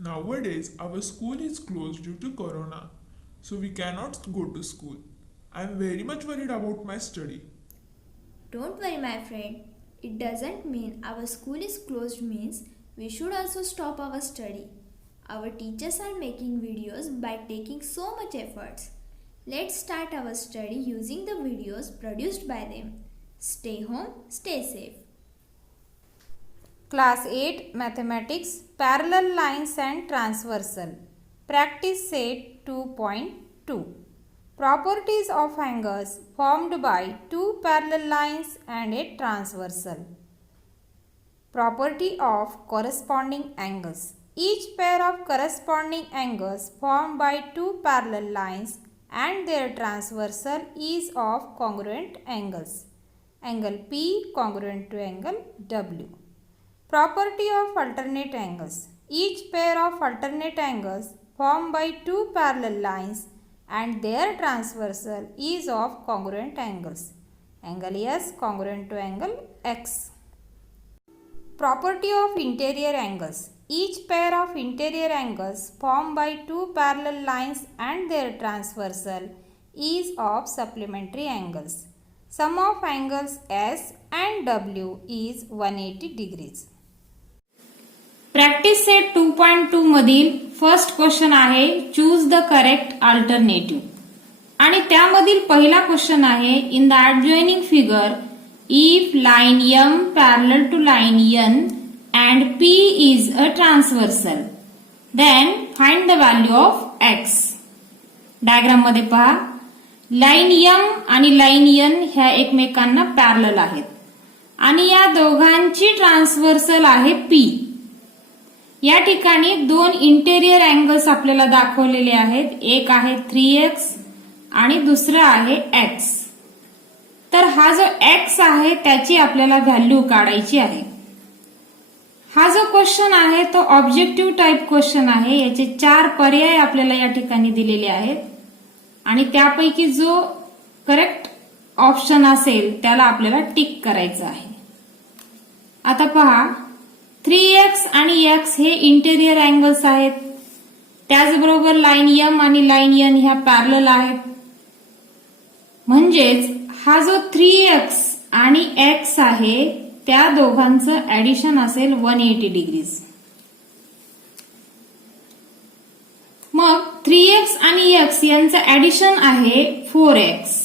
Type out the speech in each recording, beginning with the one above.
Nowadays, our school is closed due to Corona, so we cannot go to school. I am very much worried about my study. Don't worry, my friend. It doesn't mean our school is closed means we should also stop our study. Our teachers are making videos by taking so much efforts. Let's start our study using the videos produced by them. Stay home, stay safe. Class 8 Mathematics Parallel Lines and Transversal Practice Set 2.2 Properties of angles formed by two parallel lines and a transversal. Property of corresponding angles. Each pair of corresponding angles formed by two parallel lines and their transversal is of congruent angles. Angle P congruent to angle W. Property of alternate angles. Each pair of alternate angles formed by two parallel lines and their transversal is of congruent angles. Angle S congruent to angle X. Property of interior angles. Each pair of interior angles formed by two parallel lines and their transversal is of supplementary angles. Sum of angles S and W is 180 degrees. Practice set 2.2 मधील first question आहे choose the correct alternative आणि त्यामधील पहिला question आहे in the adjoining figure if line M parallel to line N and P is a transversal then find the value of X. Diagram मध्ये पहा line M आणि line N ह्या एकमेकांना parallel आहेत आणि या दोघांची ट्रान्सव्हर्सल आहे P. या ठिकाणी दोन इंटेरियर अँगल्स आपल्याला दाखवलेले आहेत. एक आहे 3x आणि दुसरा आहे x. तर हा जो x आहे त्याची आपल्याला व्हॅल्यू काढायची आहे. हा जो क्वेश्चन आहे तो ऑब्जेक्टिव्ह टाइप क्वेश्चन आहे. याचे 4 पर्याय आपल्याला या ठिकाणी दिलेले आहेत आणि त्यापैकी जो करेक्ट ऑप्शन असेल त्याला आपल्याला टिक करायचं आहे. आता पहा 3x आणि x हे इंटेरियर अँगल्स आहेत. त्याचबरोबर लाइन M आणि लाइन N ह्या पॅरलल आहेत. म्हणजेच हा जो 3x आणि x आहे त्या दोघांचं ऍडिशन असेल 180 डिग्रीज. मग 3x आणि x यांचं ऍडिशन आहे 4x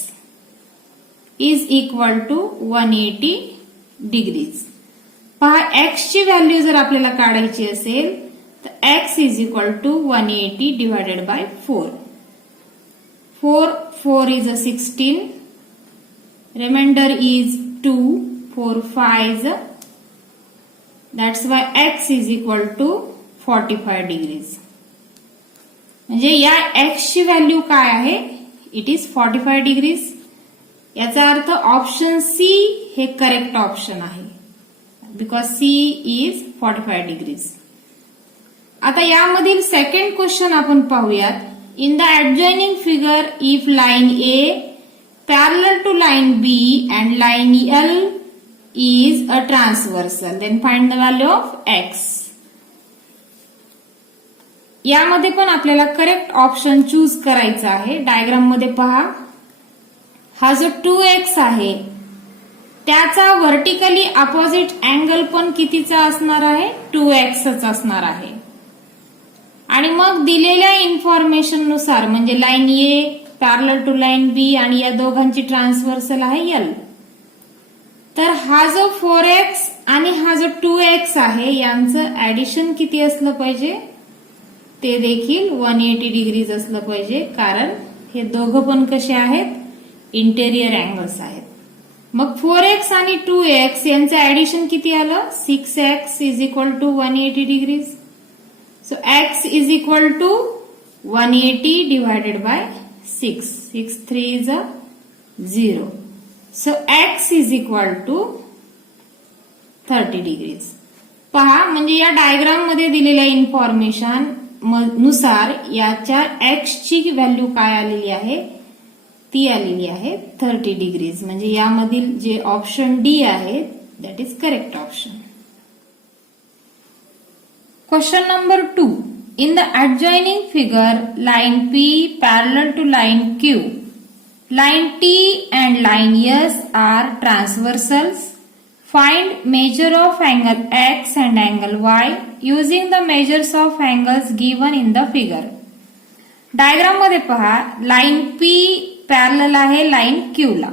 is equal to 180 degrees. पहा x ची व्हॅल्यू जर आपल्याला काढायची असेल तर x is equal to 180 divided by 4. 4 is a 16. Remainder is 2. 4 5. That's why x is equal to 45 degrees. म्हणजे या x ची व्हॅल्यू काय आहे? It is 45 degrees. याचा अर्थ ऑप्शन सी हे करेक्ट ऑप्शन आहे. Because C is 45 degrees. आता यामधील सेकंड क्वेश्चन आपण पाहूयात. In the adjoining figure if line A parallel to line B and line L is a transversal then find the value of X. यामध्ये पण आपल्याला correct option choose करायचा आहे. Diagram मध्ये पहा हा जो 2x आहे त्याचा व्हर्टिकली अपोजिट अँगल पण कितीचा असणार आहे? 2x असणार आहे. आणि मग दिलेल्या इन्फॉर्मेशन नुसार म्हणजे line A parallel to line B आणि या दोघांची ट्रान्सव्हर्सल आहे L. तर हा जो 4x आणि हा जो 2x आहे यांचं ऍडिशन किती असलं पाहिजे? ते देखील 180 डिग्रीज असलं पाहिजे कारण हे दोघं पण कसे आहेत? इंटेरियर अँगल्स आहेत. मग 4x आणि 2x यांचं ऍडिशन किती आलं? 6x is equal to 180 degrees. So x is equal to 180 divided by 6. 6 3 is a 0. So x is equal to 30 degrees. पहा म्हणजे या डायग्राम मध्ये दिलेल्या इन्फॉर्मेशन नुसार याच्या x ची व्हॅल्यू काय आलेली आहे? ती आलेली आहे 30 डिग्रीज. म्हणजे यामधील जे ऑप्शन डी आहे That is correct option. Question number 2. In the adjoining figure, line P parallel to line Q. Line T and line S are transversals. Find measure of angle X and angle Y using the measures of angles given in the figure. Diagram मध्ये पहा, line P parallel आहे line Q ला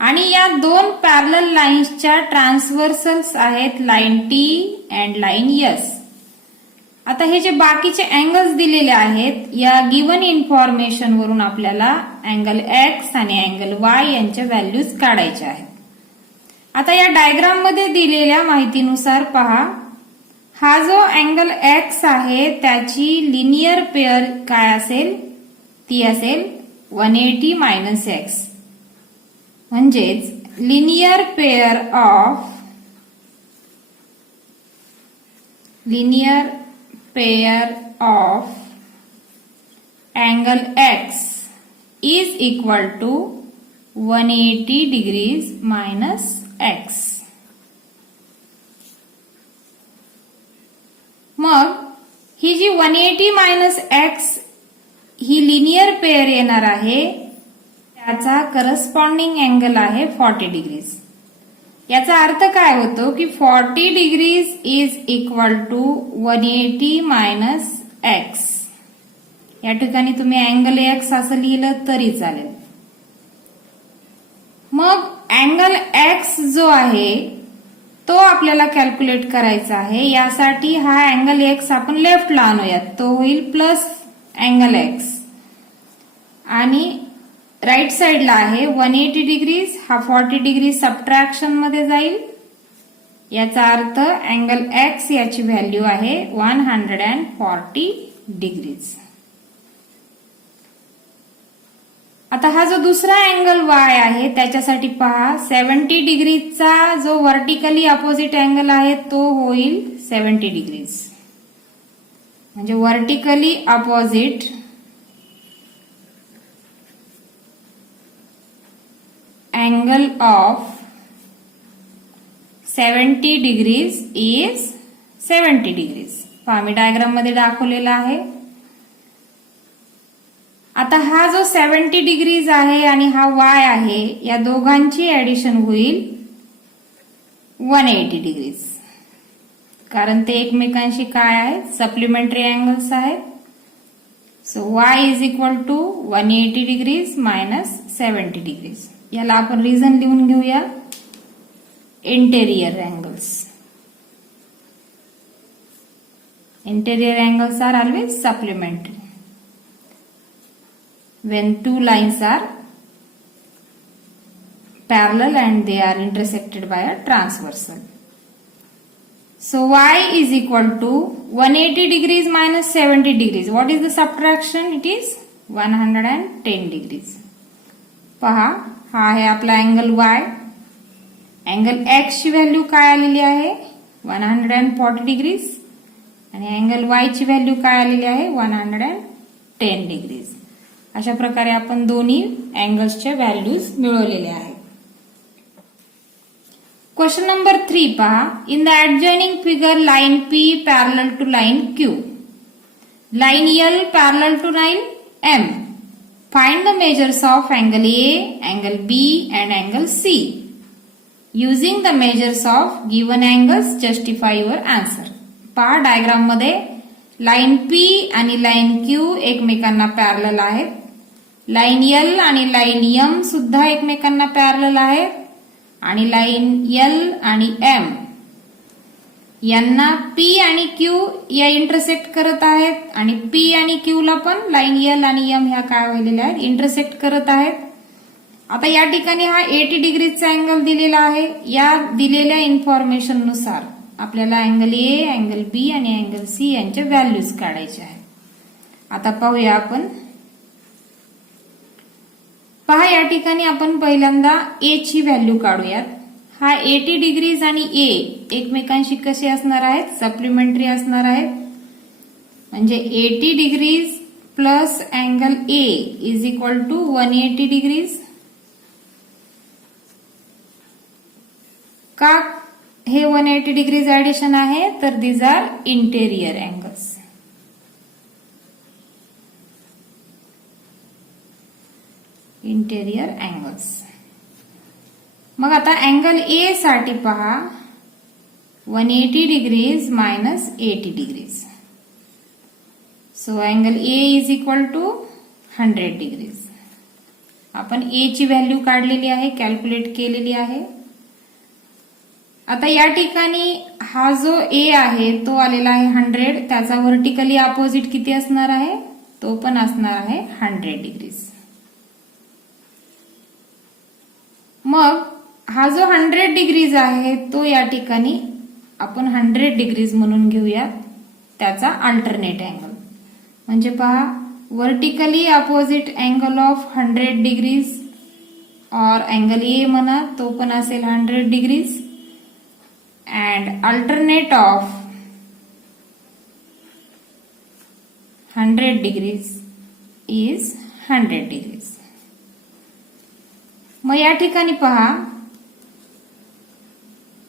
आणि या दोन parallel लाईन्सच्या ट्रान्सव्हर्सल्स आहेत line T and line S. आता हे जे बाकीचे अँगल्स दिलेले आहेत या गिवन इन्फॉर्मेशन वरून आपल्याला अँगल X आणि अँगल Y यांच्या व्हॅल्यूज काढायच्या आहेत. आता या डायग्राम मध्ये दिलेल्या माहितीनुसार पहा, हा जो अँगल X आहे त्याची लिनियर पेअर काय असेल, ती असेल 180 मायनस एक्स. म्हणजेच linear pair of angle X is equal to 180 degrees minus X. मग ही जी 180 मायनस X ही लिनियर पेअर येणार आहे, त्याचा करस्पॉन्डिंग अँगल आहे 40 डिग्रीज. याचा अर्थ काय होतो की 40 degrees is equal to 180 minus X. या ठिकाणी तुम्ही अँगल एक्स असं लिहिलं तरी चालेल. मग अँगल एक्स जो आहे तो आपल्याला कॅल्क्युलेट करायचा आहे. यासाठी हा अँगल एक्स आपण लेफ्टला आणूयात, तो होईल प्लस अँगल एक्स आणि राईट साइडला आहे 180 डिग्रीज, हा 40 डिग्री सबट्रॅक्शन मध्ये जाईल. याचा अर्थ अँगल एक्स याची व्हॅल्यू आहे 140 डिग्रीज. आता हा जो दुसरा अँगल वाय आहे त्याच्यासाठी पहा, 70 डिग्रीचा जो व्हर्टिकली अपोजिट अँगल आहे तो होईल 70 डिग्रीज. म्हणजे vertically opposite angle of 70 degrees is 70 degrees. पहा मी डायग्राम मध्ये दाखवलेला आहे. आता हा जो 70 डिग्रीज आहे आणि हा y आहे, या दोघांची ऍडिशन होईल 180 डिग्रीज, कारण ते एकमेकांशी काय आहे, सप्लिमेंटरी अँगल्स आहेत. So y is equal to 180 degrees minus 70 degrees. याला आपण रिझन लिहून घेऊया, interior angles. Interior angles are always supplementary when two lines are parallel and they are intersected by a transversal. So y is equal to 180 degrees minus 70 degrees. What is the subtraction? It is 110 degrees. पहा, हा आहे आपला angle y. Angle x ची value काय आलेली आहे 140 degrees आणि angle y ची व्हॅल्यू काय आलेली आहे 110 डिग्रीज. अशा प्रकारे आपण दोन्ही अँगल्सच्या व्हॅल्यूज मिळवलेल्या आहेत. क्वेश्चन नंबर 3 पहा, in the adjoining figure line P parallel to line Q, line L parallel to line M. Find the measures of angle A, angle B and angle C. Using the measures of given angles, justify your answer. पहा diagram मध्ये line P आणि line Q एकमेकांना parallel आहेत. Line L आणि line M सुद्धा एकमेकांना parallel आहेत आणि लाईन L आणि M यांना P आणि Q या इंटरसेक्ट करत आहेत आणि P आणि Q ला पण लाईन L आणि M ह्या काय व्हायलेल्या आहेत, इंटरसेक्ट करत आहेत. आता या ठिकाणी हा 80 डिग्रीचा अँगल दिलेला आहे. या दिलेल्या इन्फॉर्मेशन नुसार आपल्याला अँगल A, अँगल B आणि अँगल C यांच्या व्हॅल्यूज काढायच्या आहेत. आता पाहूया आपण. पहा या ठिकाणी आपण पहिल्यांदा A ची व्हॅल्यू काढूयात. हा 80 डिग्रीज आणि A एकमेकांशी कसे असणार आहेत, सप्लिमेंटरी असणार आहेत. म्हणजे 80 degrees plus angle A is equal to 180 degrees. का हे 180 डिग्रीज ऍडिशन आहे, तर these are interior angles. Interior angles. मग आता अँगल ए साठी पहा 180 degrees minus 80 degrees. So angle A is equal to 100 degrees. आपण ए ची व्हॅल्यू काढलेली आहे, कॅल्क्युलेट केलेली आहे. आता या ठिकाणी हा जो ए आहे तो आलेला आहे 100. त्याचा व्हर्टिकली अपोजिट किती असणार आहे? तो पण असणार आहे 100 डिग्रीज. मग हा जो 100 डिग्रीज आहे तो या ठिकाणी आपण 100 डिग्रीज म्हणून घेऊयात, त्याचा अल्टरनेट अँगल. म्हणजे पहा, vertically opposite angle of 100 degrees और अँगल ए म्हणा तो पण असेल 100 degrees and alternate of 100 degrees is 100 degrees. मग या ठिकाणी पहा,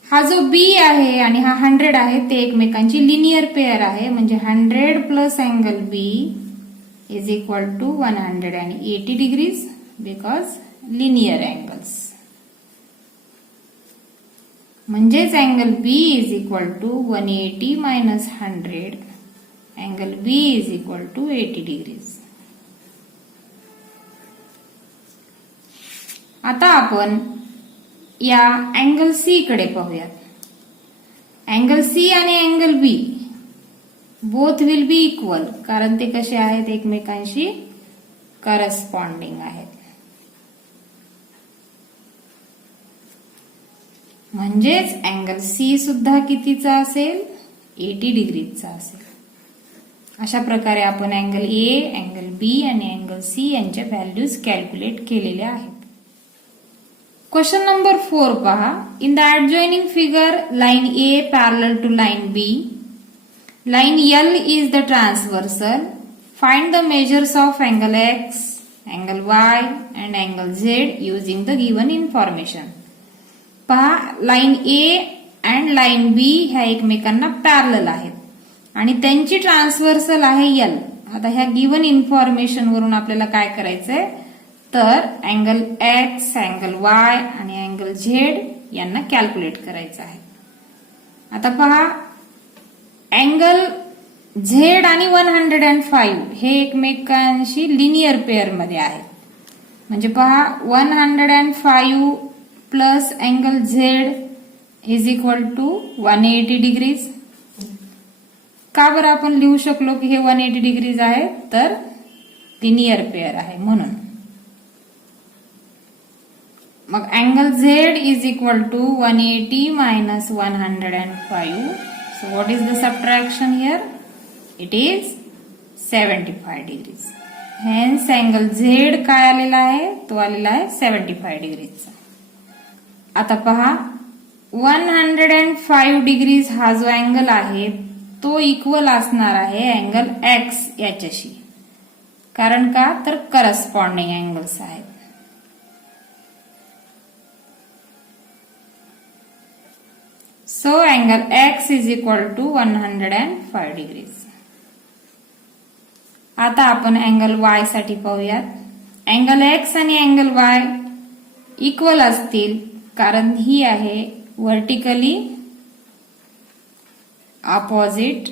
हा जो बी आहे आणि हा 100 आहे ते एकमेकांची लिनियर पेअर आहे. म्हणजे 100 plus angle B is equal to 180 degrees because linear angles. म्हणजेच angle B is equal to 180 minus 100. Angle B is equal to 80 degrees. आता आपण या अँगल सी कडे पाहूयात. अँगल सी आणि angle B both will be equal, कारण ते कसे आहेत? एकमेकांशी करस्पॉन्डिंग आहेत. म्हणजेच अँगल सी सुद्धा कितीचा असेल? 80 डिग्रीचा असेल. अशा प्रकारे आपण अँगल ए, अँगल बी आणि अँगल सी यांच्या व्हॅल्यूज कॅल्क्युलेट केलेल्या आहेत. क्वेश्चन नंबर 4 पहा. In the adjoining figure, line A parallel to line B. Line L is the transversal. Find the measures of angle X, angle Y and angle Z using the given information. पहा, line A and line B ह्या एकमेकांना parallel आहेत आणि त्यांची transversal आहे L. आता ह्या given information वरून आपल्याला काय करायचंय? तर अँगल एक्स, अँगल वाय आणि अँगल झेड यांना कॅल्क्युलेट करायचं आहे. आता पहा, अँगल झेड आणि 105 हे एकमेकांशी लिनियर पेअर मध्ये आहेत. म्हणजे पहा, 105 plus angle Z is equal to 180 degrees. का बरं आपण लिहू शकलो की हे 180 डिग्रीज आहे? तर लिनियर पेअर आहे म्हणून. मग angle Z is equal to 180 minus 105. So what is the subtraction here? It is 75 degrees. Hence angle Z काय आलेला आहे? तो आलेला आहे 75 डिग्रीजचा. आता पहा, 105 डिग्रीज हा जो अँगल आहे तो इक्वल असणार आहे अँगल एक्स याच्याशी. कारण का? तर करस्पॉन्डिंग अँगल्स आहेत. So angle X is equal to 105 degrees. आता आपण अँगल Y साठी पाहूयात. अँगल X आणि अँगल Y इक्वल असतील कारण ही आहे वर्टिकली अपोजिट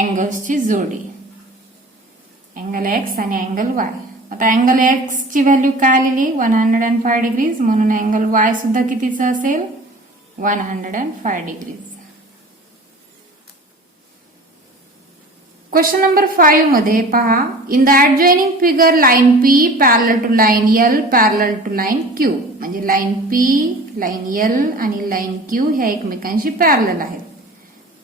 अँगल्सची जोडी. अँगल X आणि अँगल Y. आता अँगल X ची व्हॅल्यू काय आलेली? 105 डिग्रीज. म्हणून अँगल Y सुद्धा कितीचा असेल? 105 डिग्रीज. क्वेश्चन नंबर 5 मध्ये पहा, in the adjoining figure line P parallel to line L parallel to line Q. म्हणजे लाईन P, लाईन L आणि लाईन Q ह्या एकमेकांशी पॅरलल आहेत.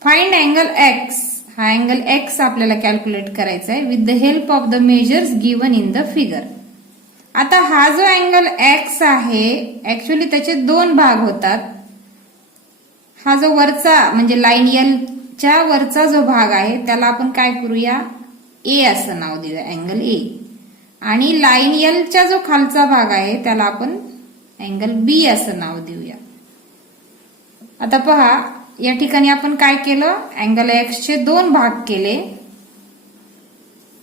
Find angle X. हा अँगल X आपल्याला कॅल्क्युलेट करायचा आहे with the help of the measures given in the figure. आता हा जो अँगल X आहे ऍक्च्युअली त्याचे दोन भाग होतात. हा जो वरचा म्हणजे लाईन एल च्या वरचा जो भाग आहे त्याला आपण काय करूया? ए असं नाव देऊया, अँगल ए. आणि लाईन एल च्या जो खालचा भाग आहे त्याला आपण अँगल बी असं नाव देऊया. आता पहा, या ठिकाणी आपण काय केलं? अँगल एक्स चे दोन भाग केले.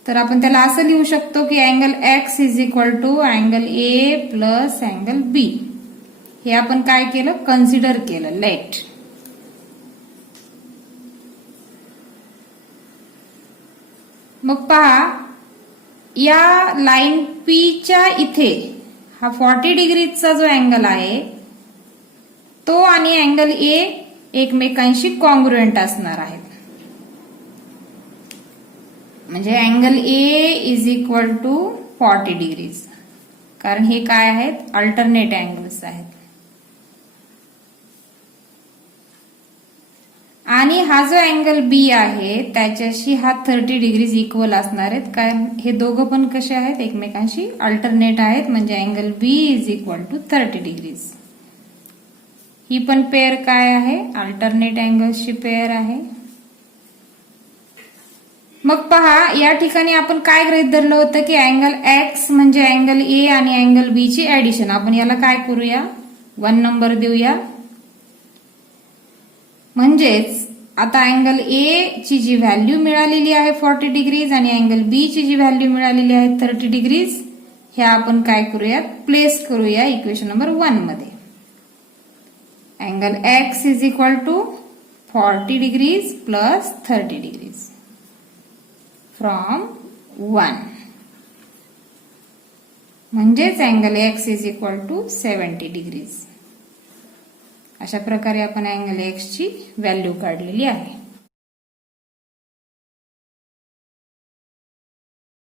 तर आपण त्याला असं लिहू शकतो की angle X is equal to angle A plus angle B. हे आपण काय केलं, कन्सिडर केलं. लेट मग पहा, या लाईन पी च्या इथे हा 40 डिग्रीचा जो अँगल आहे तो आणि अँगल ए एकमेकांशी कॉन्ग्रुएंट असणार आहेत. म्हणजे angle A is equal to 40 degrees, कारण हे काय आहेत, अल्टरनेट अँगल्स आहेत. आणि हा जो अँगल बी आहे त्याच्याशी हा 30 डिग्रीज इक्वल असणार आहेत, कारण हे दोघं पण कसे आहेत, एकमेकांशी अल्टरनेट आहेत. म्हणजे angle B is equal to 30 degrees. ही पण पेअर काय आहे, अल्टरनेट अँगल्सची पेअर आहे. मग पहा, या ठिकाणी आपण काय गृहीत धरलं होतं की अँगल एक्स म्हणजे अँगल ए आणि अँगल बी ची ऍडिशन. आपण याला काय करूया, 1 नंबर देऊया. म्हणजेच आता अँगल ए ची जी व्हॅल्यू मिळालेली आहे 40 डिग्रीज आणि अँगल बी ची जी व्हॅल्यू मिळालेली आहे 30 डिग्रीज, ह्या आपण काय करूया, प्लेस करूया इक्वेशन नंबर 1 मध्ये. Angle X is equal to 40 degrees plus 30 degrees from 1. म्हणजेच angle X is equal to 70 degrees. अशा प्रकारे आपण अँगल एक्स ची व्हॅल्यू काढलेली आहे.